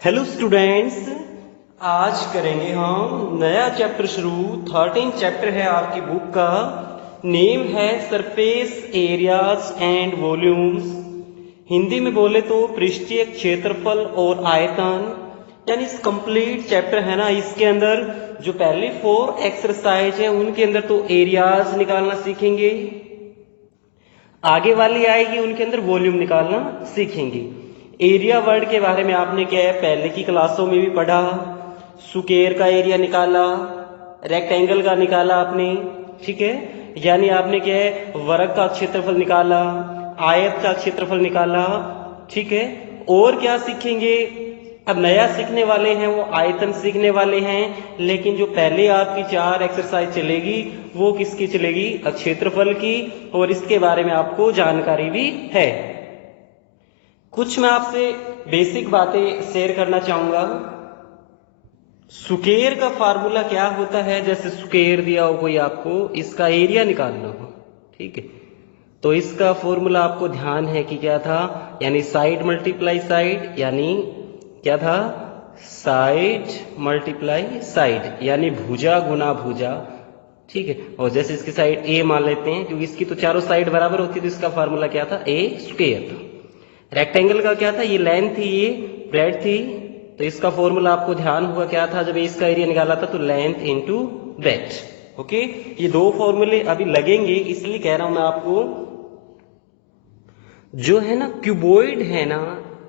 Hello students, आज करेंगे हम नया चैप्टर शुरू। 13 चैप्टर है आपकी बुक का। नेम है surface areas and volumes. Hindi में बोले तो पृष्ठीय क्षेत्रफल और आयतन। यानी इस कंप्लीट चैप्टर है ना, इसके अंदर जो पहली 4 एक्सरसाइज है उनके अंदर तो एरियाज निकालना सीखेंगे, आगे वाली आएगी उनके अंदर वॉल्यूम निकालना सीखेंगे। एरिया वर्ड के बारे में आपने क्या है पहले की क्लासों में भी पढ़ा। स्क्वायर का एरिया निकाला, रेक्टेंगल का निकाला आपने, ठीक है। यानी आपने क्या है वर्ग का क्षेत्रफल निकाला, आयत का क्षेत्रफल निकाला, ठीक है। और क्या सीखेंगे, अब नया सीखने वाले हैं वो आयतन सीखने वाले हैं, लेकिन जो पहले आपकी 4 एक्सरसाइज चलेगी वो किसकी चलेगी, क्षेत्रफल की, और इसके बारे में आपको जानकारी भी है। कुछ मैं आपसे बेसिक बातें शेयर करना चाहूंगा। स्क्वायर का फार्मूला क्या होता है, जैसे स्क्वायर दिया हो कोई आपको, इसका एरिया निकालना हो, ठीक है, तो इसका फॉर्मूला आपको ध्यान है कि क्या था, यानी साइड मल्टीप्लाई साइड, यानी क्या था, साइड मल्टीप्लाई साइड, यानी भुजा गुना भुजा, ठीक है। और जैसे इसकी साइड ए मान लेते हैं क्योंकि इसकी तो चारों साइड बराबर होती थी, तो इसका फार्मूला क्या था, ए स्क्वायर था। रेक्टेंगल का क्या था, ये लेंथ थी, ये ब्रेड थी, तो इसका फॉर्मूला आपको ध्यान हुआ क्या था, जब इसका एरिया निकाला था तो लेंथ इनटू ब्रेड। ओके, ये 2 फॉर्मूले अभी लगेंगे, इसलिए कह रहा हूं मैं आपको। जो है ना क्यूबॉइड है ना,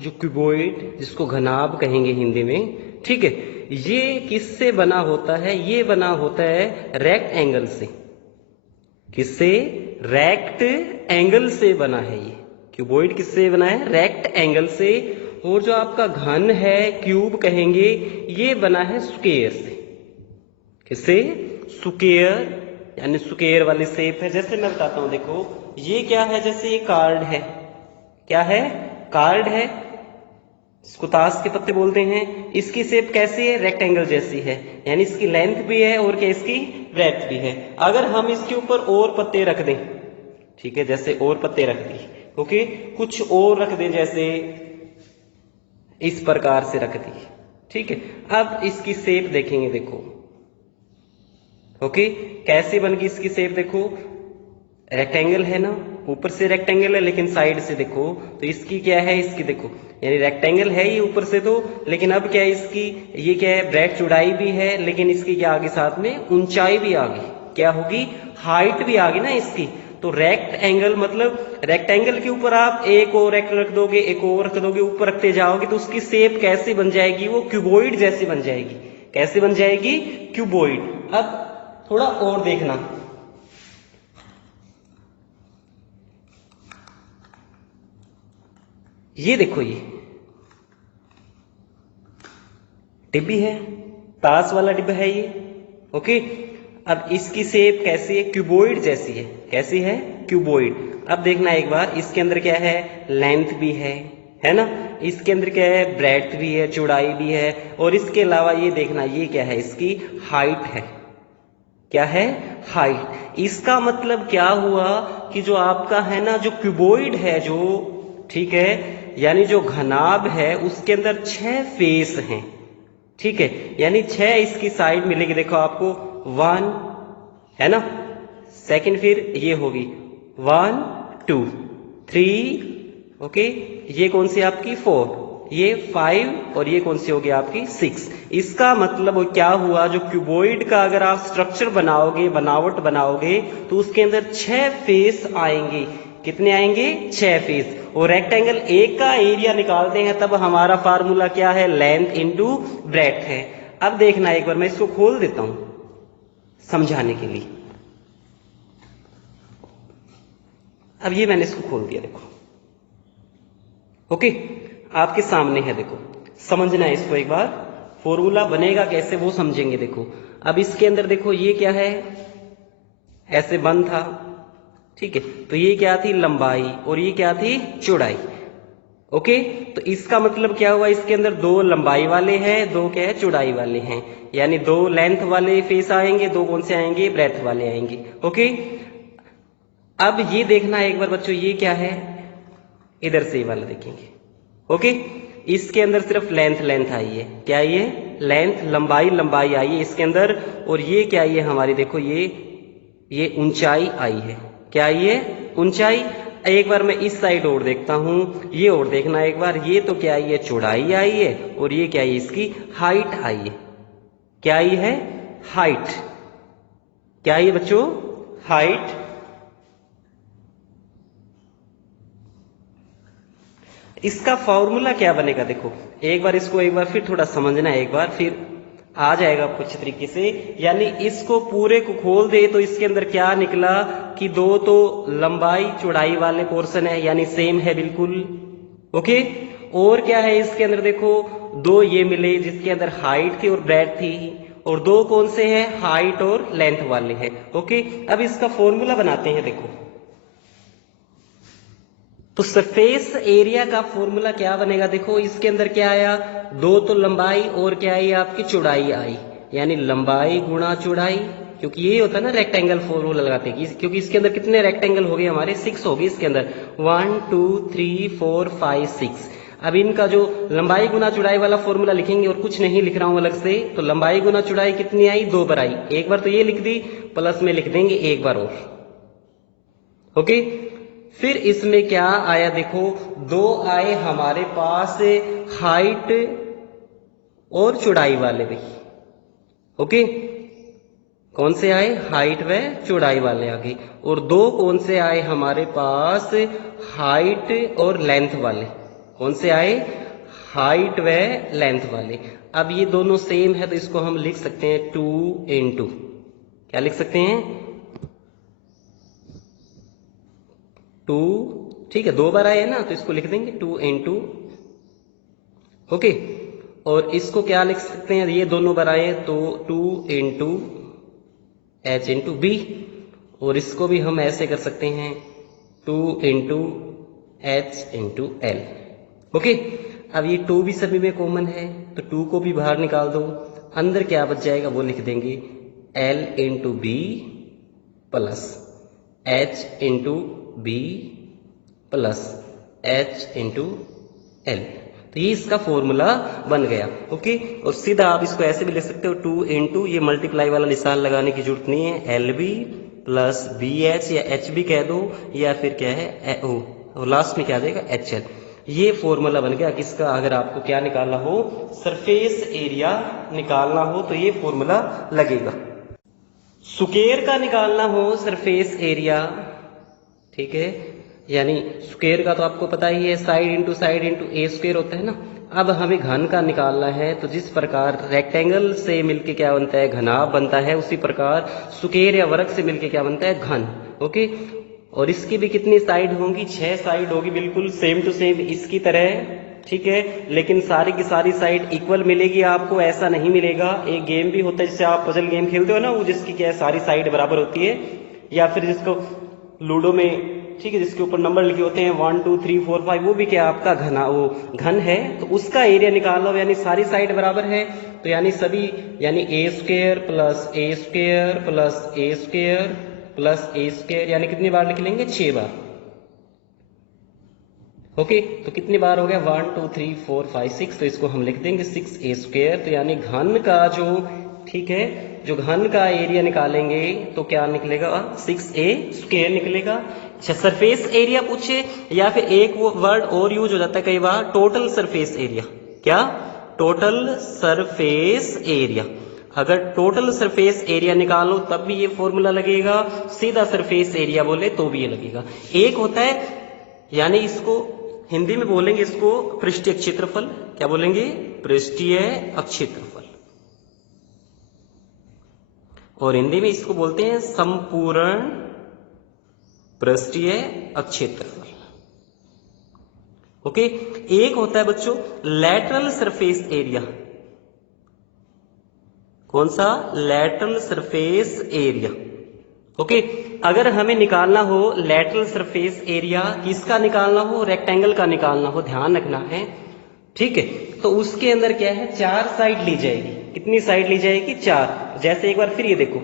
जो क्यूबॉइड जिसको घनाभ कहेंगे हिंदी में, ठीक है, ये किससे बना होता है, ये बना होता है रेक्ट एंगल से। किससे, रेक्ट एंगल से बना है ये क्यूबॉइड। किससे बना है, रेक्ट एंगल से। और जो आपका घन है, क्यूब कहेंगे, ये बना है स्क्वायर से। किससे, स्क्वायर, यानी स्क्वायर वाली शेप है। जैसे मैं बताता हूं, देखो ये क्या है, जैसे ये कार्ड है, क्या है, कार्ड है, इसको ताश के पत्ते बोलते हैं। इसकी शेप कैसी है, रेक्टेंगल जैसी है, यानी इसकी लेंथ भी है और क्या इसकी ब्रेड्थ भी है। अगर हम इसके ऊपर और पत्ते रख दें, ठीक है, जैसे और पत्ते रख दिए, ओके, कुछ और रख दें, जैसे इस प्रकार से रख दिए, ठीक है। अब इसकी शेप देखेंगे, देखो, ओके, कैसे बन गई इसकी शेप, देखो रेक्टेंगल है ना, ऊपर से रेक्टेंगल है, लेकिन साइड से देखो तो इसकी क्या है, इसकी देखो, यानी रेक्टेंगल है ये ऊपर से तो, लेकिन अब क्या है इसकी, ये क्या है, ब्रेड चौड़ाई भी है, लेकिन इसकी क्या आगे साथ में ऊंचाई भी आ गई, क्या होगी, हाइट भी आ गई ना इसकी। तो रेक्ट एंगल मतलब रेक्टेंगल के ऊपर आप एक और रेक्ट रख दोगे, एक और रख दोगे, ऊपर रखते जाओगे तो उसकी शेप कैसे बन जाएगी, वो क्यूबॉइड जैसी बन जाएगी। कैसे बन जाएगी, क्यूबॉइड। अब थोड़ा और देखना, ये देखो, ये डिब्बी है, ताश वाला डिब्बा है ये, ओके। अब इसकी शेप कैसी है, क्यूबॉइड जैसी है। कैसी है, क्यूबॉइड। अब देखना एक बार, इसके अंदर क्या है, लेंथ भी है ना, इसके अंदर क्या है, ब्रेड्थ भी है, चौड़ाई भी है, और इसके अलावा ये देखना, ये क्या है, इसकी हाइट है। क्या है, हाइट। इसका मतलब क्या हुआ कि जो आपका है ना, जो क्यूबॉइड है, जो, ठीक है, यानी जो घनाभ है उसके अंदर 6 फेस हैं, ठीक है, यानी 6 इसकी साइड मिलेगी। देखो आपको 1 है ना, सेकंड फिर ये होगी 1 2 3, ओके, ये कौन सी आपकी 4, ये 5, और ये कौन सी होगी आपकी 6। इसका मतलब क्या हुआ, जो क्यूबॉइड का अगर आप स्ट्रक्चर बनाओगे, बनावट बनाओगे, तो उसके अंदर 6 फेस आएंगे। कितने आएंगे, 6 फेस। और रेक्टेंगल एक का एरिया निकालते हैं तब हमारा फार्मूला क्या है, लेंथ इनटू ब्रेड्थ है। अब देखना एक बार, मैं इसको खोल देता हूं समझाने के लिए। अब ये मैंने इसको खोल दिया, देखो, ओके, आपके सामने है, देखो, समझना है इसको एक बार, फॉर्मूला बनेगा कैसे वो समझेंगे। देखो अब इसके अंदर देखो, ये क्या है, ऐसे बंद था, ठीक है, तो ये क्या थी, लंबाई, और ये क्या थी, चौड़ाई, ओके। तो इसका मतलब क्या हुआ, इसके अंदर 2 लंबाई वाले हैं, 2 क्या है, चौड़ाई वाले हैं, यानी 2 लेंथ वाले फेस आएंगे, 2 कौन से आएंगे, ब्रेड्थ वाले आएंगे, ओके। अब ये देखना एक बार बच्चों, ये क्या है, इधर से ये वाला देखेंगे, ओके। इसके अंदर सिर्फ लेंथ आई है। क्या आई है? लेंथ, लंबाई आई है इसके अंदर। और ये क्या आई है हमारी, देखो ये ऊंचाई आई है। क्या आई है? ऊंचाई। एक बार मैं इस साइड और देखता हूं, ये और देखना एक बार। ये तो क्या आई है? चौड़ाई आई है। और ये क्या है? इसकी हाइट आई है। क्या आई है? हाइट। क्या आई है बच्चों? हाइट। इसका फॉर्मूला क्या बनेगा? देखो एक बार इसको एक बार फिर थोड़ा समझना, एक बार फिर आ जाएगा आपको अच्छे तरीके से। यानी इसको पूरे को खोल दे तो इसके अंदर क्या निकला कि दो तो लंबाई चौड़ाई वाले पोर्शन है, यानी सेम है बिल्कुल। ओके। और क्या है इसके अंदर? देखो दो ये मिले जिसके अंदर हाइट थी और ब्रेड थी, और दो कौन से हैं? हाइट और लेंथ वाले हैं। ओके। अब इसका फॉर्मूला बनाते हैं। देखो तो सरफेस एरिया का फॉर्मूला क्या बनेगा? देखो इसके अंदर क्या आया? दो तो लंबाई और क्या आई? आपकी चौड़ाई आई, यानी लंबाई गुणा चौड़ाई। क्योंकि ये होता है ना रेक्टेंगल फॉर्मूला लगाते हैं, क्योंकि इसके अंदर कितने रेक्टेंगल हो गए हमारे? 6 हो गए इसके अंदर। 1 2 3 4 5 6। अब इनका जो लंबाई गुना चौड़ाई वाला फॉर्मूला लिखेंगे, और कुछ नहीं लिख रहा हूं अलग से। तो लंबाई गुना चौड़ाई कितनी आई? 2 बार आई। एक बार तो ये लिख दी, प्लस में लिख देंगे एक बार और। ओके। फिर इसमें क्या आया? देखो दो आए हमारे पास हाइट और चौड़ाई वाले भी। ओके। कौन से आए? हाइट व चौड़ाई वाले आ गए। और दो कौन से आए हमारे पास? हाइट और लेंथ वाले। कौन से आए? हाइट व लेंथ वाले। अब ये दोनों सेम है तो इसको हम लिख सकते हैं 2 into। क्या लिख सकते हैं? 2। ठीक है, 2 बार आए है ना, तो इसको लिख देंगे 2 into। ओके। और इसको क्या लिख सकते हैं? ये दोनों बार आए तो 2 into h into b। और इसको भी हम ऐसे कर सकते हैं 2 into h into l। Okay. अब ये 2 भी सभी में कॉमन है तो 2 को भी बाहर निकाल दो। अंदर क्या बच जाएगा वो लिख देंगे l into b plus h into b plus h into l। तो ये इसका फॉर्मूला बन गया। ओके। और सीधा आप इसको ऐसे भी लिख सकते हो 2 into, ये मल्टीप्लाई वाला निशान लगाने की जरूरत नहीं है, LB प्लस BH या HB कह दो, या फिर क्या है और लास्ट में क्या देगा? HL। ये फॉर्मूला बन गया किसका? अगर आपको क्या निकालना हो? सरफेस एरिया निकालना हो तो ये फॉर्मूला लगेगा। स्क्वायर का निकालना हो सरफेस एरिया, ठीक है, यानी स्क्वायर का तो आपको पता ही है, साइड इंटू ए स्क्वायर होता है ना। अब हमें घन का निकालना है, तो जिस प्रकार रेक्टेंगल से मिलके क्या बनता है? घनाभ बनता है, उसी प्रकार स्क्वायर या वर्ग से मिलके क्या बनता है? घन। ओके। और इसकी भी कितनी साइड होंगी? 6 साइड होगी, बिल्कुल सेम टू सेम इसकी तरह। ठीक है, लेकिन सारी की सारी साइड इक्वल मिलेगी आपको, ऐसा नहीं मिलेगा। एक गेम भी होता है जिससे आप पजल गेम खेलते हो ना, वो जिसकी क्या है सारी साइड बराबर होती है, या फिर जिसको लूडो में, ठीक है, जिसके ऊपर नंबर लिखे होते हैं 1 2 3 4 5, वो भी क्या आपका घन है। तो उसका एरिया निकाल लो, यानी सारी साइड बराबर है, तो यानी सभी, यानी ए स्क्वायर प्लस ए स्क्वायर प्लस ए स्क्वायर प्लस ए स्क्वायर, यानी कितनी बार लिख लेंगे? 6 बार। ओके। तो कितनी बार हो गया? 1 2 3 4 5 6, तो इसको हम लिख देंगे 6a स्क्वायर। तो यानी घन का जो, ठीक है, जो घन का एरिया निकालेंगे तो क्या निकलेगा? 6a स्क्वायर निकलेगा। अच्छा, सरफेस एरिया पूछे, या फिर एक वो वर्ड और यूज हो जाता है कई बार, टोटल सरफेस एरिया। क्या? Total surface area. अगर टोटल सरफेस एरिया निकालो तब भी ये फॉर्मूला लगेगा, सीधा सरफेस एरिया बोले तो भी ये लगेगा। एक होता है, यानी इसको हिंदी में बोलेंगे इसको पृष्ठीय क्षेत्रफल। क्या बोलेंगे? पृष्ठीय क्षेत्रफल। और हिंदी में इसको बोलते हैं संपूर्ण पृष्ठीय क्षेत्रफल। ओके। एक होता है बच्चों लैटरल सरफेस एरिया। कौन सा? Lateral surface area. ओके। अगर हमें निकालना हो लैटरल सरफेस एरिया, किसका निकालना हो? रेक्टेंगल का निकालना हो, ध्यान रखना है, ठीक है। तो उसके अंदर क्या है? 4 साइड ली जाएगी। कितनी साइड ली जाएगी? 4। जैसे एक बार फिर ये देखो,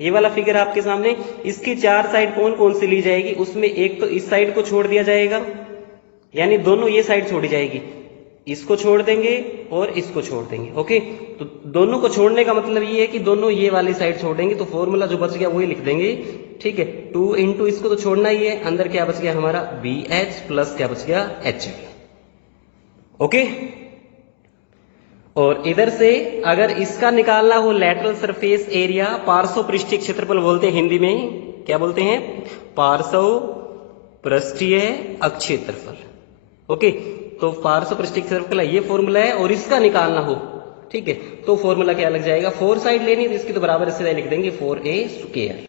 ये वाला फिगर आपके सामने, इसकी 4 साइड कौन कौन सी ली जाएगी? उसमें एक तो इस साइड को छोड़ दिया जाएगा, यानी दोनों ये साइड छोड़ी जाएगी, इसको छोड़ देंगे और इसको छोड़ देंगे। ओके, तो दोनों को छोड़ने का मतलब ये है कि दोनों ये वाली साइड छोड़ेंगे, तो फॉर्मूला जो बच गया वही लिख देंगे। ठीक है, 2 इंटू इसको तो छोड़ना ही है, अंदर क्या बच गया हमारा BH प्लस क्या बच गया HL। ओके, और इधर से अगर इसका निकालना हो लेटरल सरफेस एरिया, पार्श्व पृष्ठीय क्षेत्रफल बोलते हैं हिंदी में, क्या बोलते हैं, पार्श्व पृष्ठीय अक्षेत्रफल। ओके, तो पार्श्व पृष्ठीय क्षेत्रफल ये फॉर्मूला है, और इसका निकालना हो, ठीक है, तो फॉर्मूला क्या लग जाएगा, 4 साइड लेनी है तो इसकी तो बराबर इससे लिख देंगे 4a स्क्वायर।